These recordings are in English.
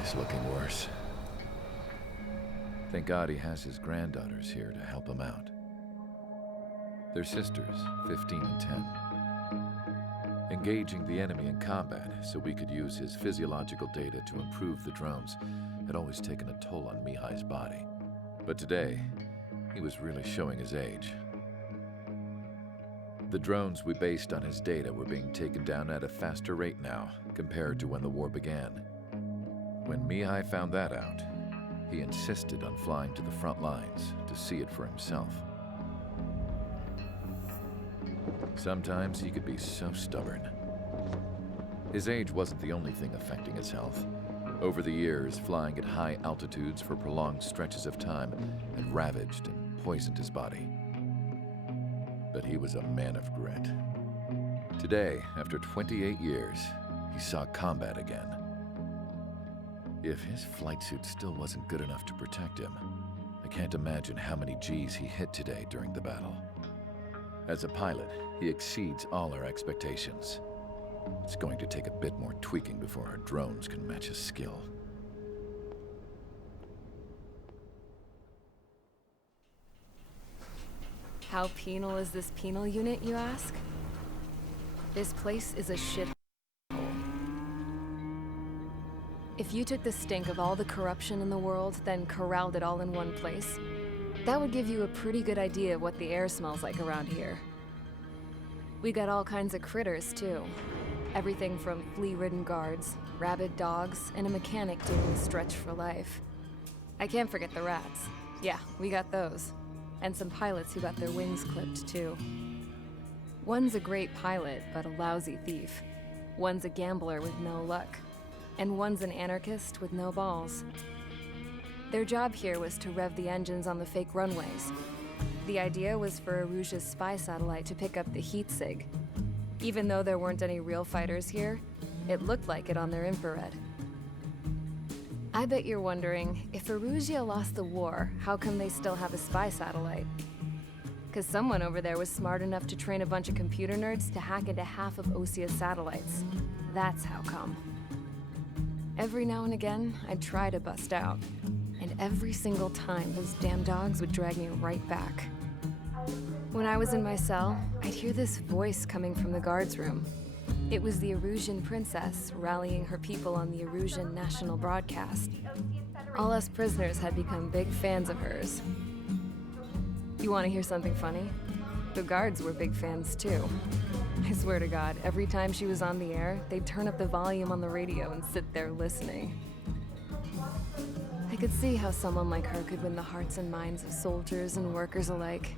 Mihai's looking worse. Thank God he has his granddaughters here to help him out. They're sisters, 15 and 10. Engaging the enemy in combat so we could use his physiological data to improve the drones had always taken a toll on Mihai's body. But today, he was really showing his age. The drones we based on his data were being taken down at a faster rate now compared to when the war began. When Mihai found that out, he insisted on flying to the front lines to see it for himself. Sometimes he could be so stubborn. His age wasn't the only thing affecting his health. Over the years, flying at high altitudes for prolonged stretches of time had ravaged and poisoned his body. But he was a man of grit. Today, after 28 years, he saw combat again. If his flight suit still wasn't good enough to protect him, I can't imagine how many Gs he hit today during the battle. As a pilot, he exceeds all our expectations. It's going to take a bit more tweaking before our drones can match his skill. How penal is this penal unit, you ask? This place is a shithole. If you took the stink of all the corruption in the world, then corralled it all in one place, that would give you a pretty good idea of what the air smells like around here. We got all kinds of critters, too. Everything from flea-ridden guards, rabid dogs, and a mechanic doing the stretch for life. I can't forget the rats. Yeah, we got those. And some pilots who got their wings clipped, too. One's a great pilot, but a lousy thief. One's a gambler with no luck. And one's an anarchist with no balls. Their job here was to rev the engines on the fake runways. The idea was for Erusia's spy satellite to pick up the heat sig. Even though there weren't any real fighters here, it looked like it on their infrared. I bet you're wondering, if Erusia lost the war, how come they still have a spy satellite? 'Cause someone over there was smart enough to train a bunch of computer nerds to hack into half of Osia's satellites. That's how come. Every now and again, I'd try to bust out. And every single time, those damn dogs would drag me right back. When I was in my cell, I'd hear this voice coming from the guards room. It was the Erusian princess rallying her people on the Erusian national broadcast. All us prisoners had become big fans of hers. You want to hear something funny? The guards were big fans too. I swear to God, every time she was on the air, they'd turn up the volume on the radio and sit there listening. I could see how someone like her could win the hearts and minds of soldiers and workers alike.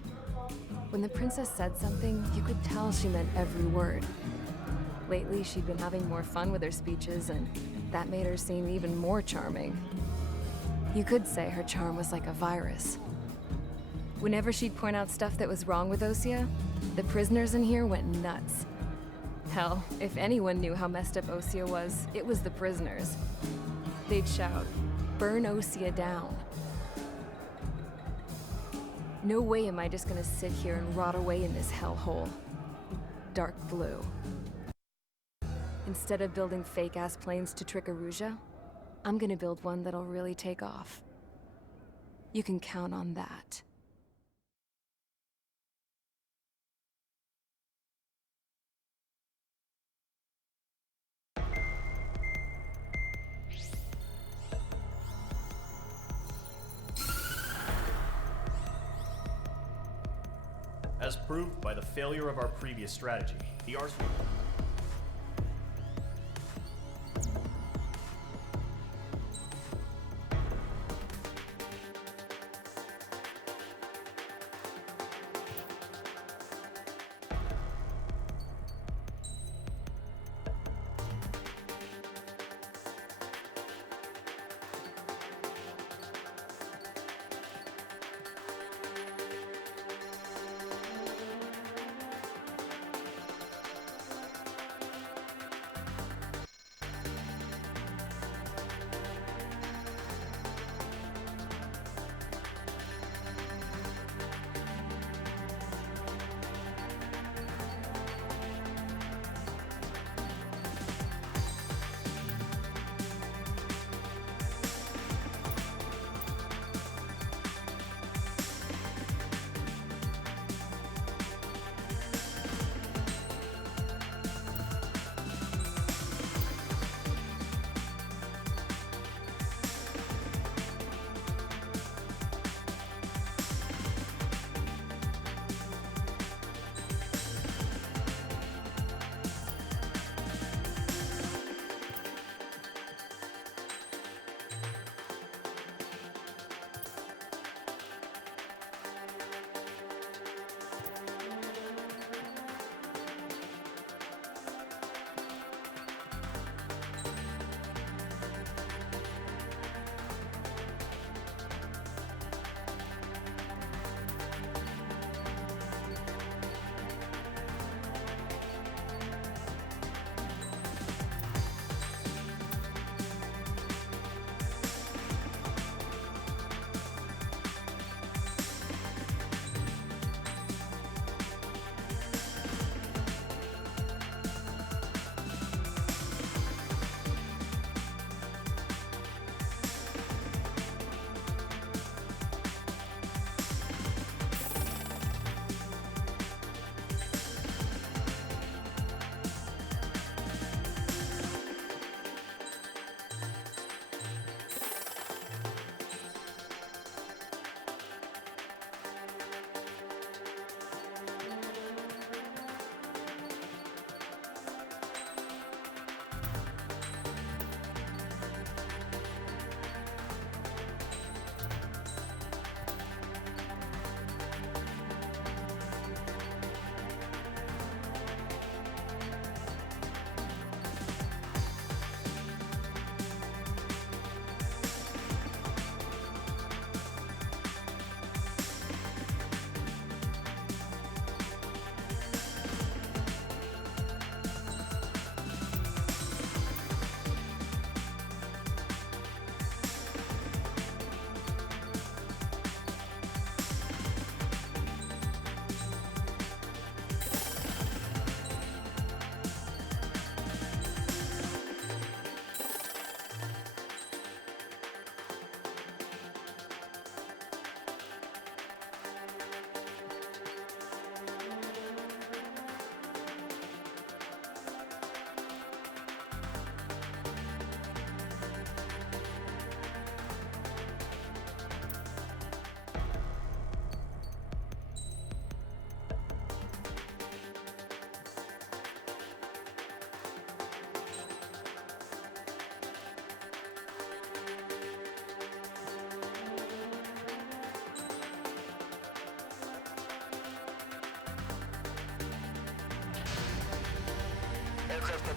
When the princess said something, you could tell she meant every word. Lately, she'd been having more fun with her speeches, and that made her seem even more charming. You could say her charm was like a virus. Whenever she'd point out stuff that was wrong with Osia, the prisoners in here went nuts. Hell, if anyone knew how messed up Osia was, it was the prisoners. They'd shout, "Burn Osia down." No way am I just gonna sit here and rot away in this hellhole. Dark blue. Instead of building fake-ass planes to trick Erusia, I'm gonna build one that'll really take off. You can count on that. As proved by the failure of our previous strategy, the arsenal...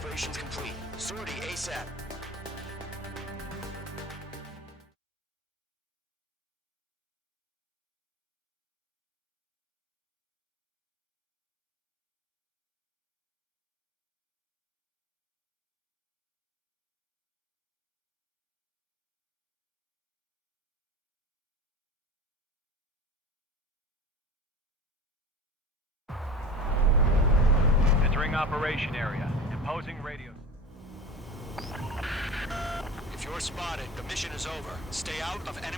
Operations complete. Sortie ASAP. Entering operation area. Imposing radio. If you're spotted, the mission is over. Stay out of enemy.